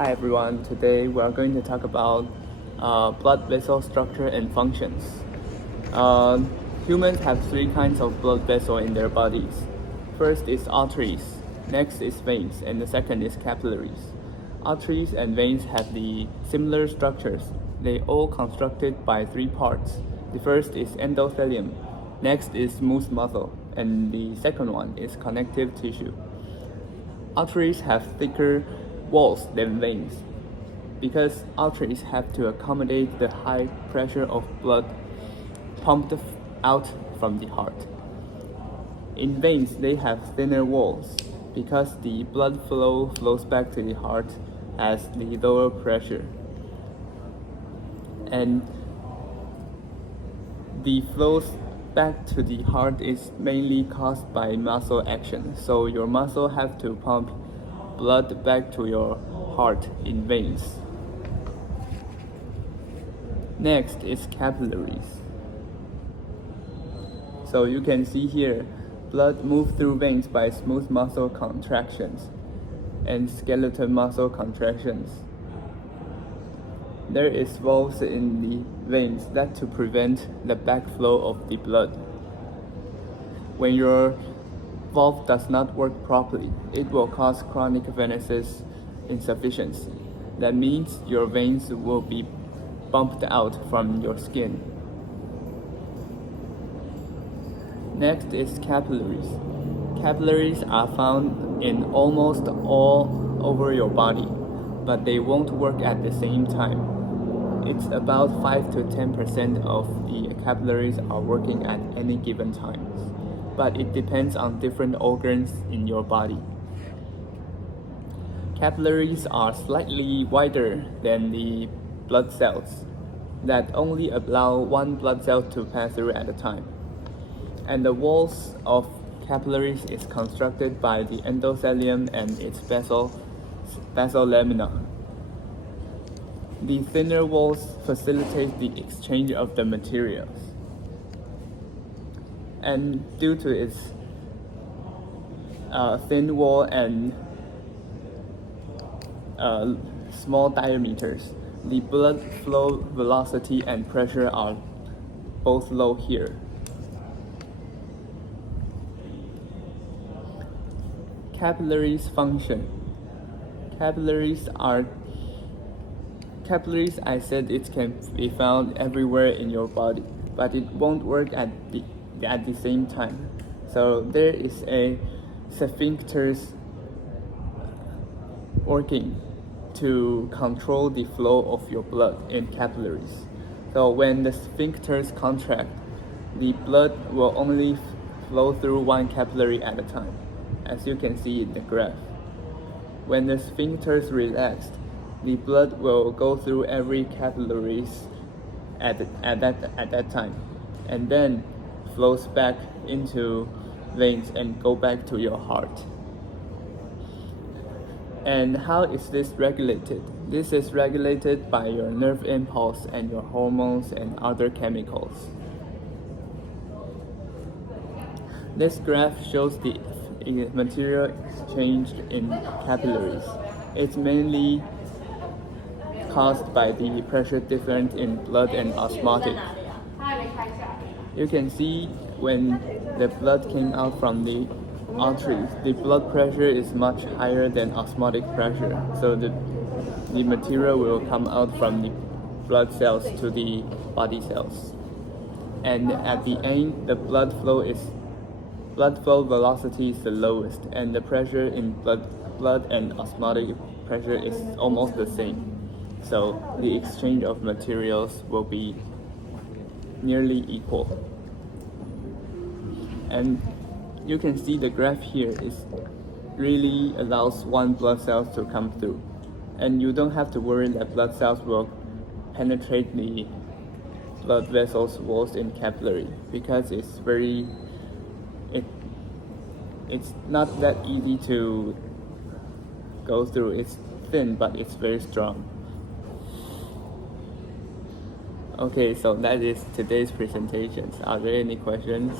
Hi everyone, today we are going to talk about blood vessel structure and functions. Uh, Humans have three kinds of blood vessel in their bodies. First is arteries, next is veins, and the second is capillaries. Arteries and veins have the similar structures. They all constructed by three parts. The first is endothelium, next is smooth muscle, and the second one is connective tissue. Arteries have thicker walls than veins because arteries have to accommodate the high pressure of blood pumped out from the heart. In veins, they have thinner walls because the blood flows back to the heart as the lower pressure. And the flows back to the heart is mainly caused by muscle action. So your muscle have to pump blood back to your heart in veins. Next is capillaries. So you can see here, blood moves through veins by smooth muscle contractions and skeletal muscle contractions. There is valves in the veins that to prevent the backflow of the blood. When your valve does not work properly, it will cause chronic venous insufficiency. That means your veins will be bumped out from your skin. Next is capillaries. Capillaries are found in almost all over your body, but they won't work at the same time. It's about 5 to 10% of the capillaries are working at any given time, but it depends on different organs in your body. Capillaries are slightly wider than the blood cells that only allow one blood cell to pass through at a time. And the walls of capillaries is constructed by the endothelium and its basal lamina. The thinner walls facilitate the exchange of the materials. And due to its thin wall and small diameters, the blood flow velocity and pressure are both low here. Capillaries function. Capillaries, I said, it can be found everywhere in your body, but it won't work at the same time. So there is a sphincters working to control the flow of your blood in capillaries. So when the sphincters contract, the blood will only flow through one capillary at a time, as you can see in the graph. When the sphincters relaxed, the blood will go through every capillaries at that time, and then flows back into veins and go back to your heart. And how is this regulated? This is regulated by your nerve impulse and your hormones and other chemicals. This graph shows the material exchanged in capillaries. It's mainly caused by the pressure difference in blood and osmotic. You can see when the blood came out from the arteries, the blood pressure is much higher than osmotic pressure, so the material will come out from the blood cells to the body cells. And at the end, the blood flow velocity is the lowest, and the pressure in blood and osmotic pressure is almost the same. So the exchange of materials will be nearly equal. And you can see the graph here is really allows one blood cell to come through, and you don't have to worry that blood cells will penetrate the blood vessels walls in capillary, because it's not that easy to go through. It's thin, but it's very strong. Okay, so that is today's presentations. Are there any questions?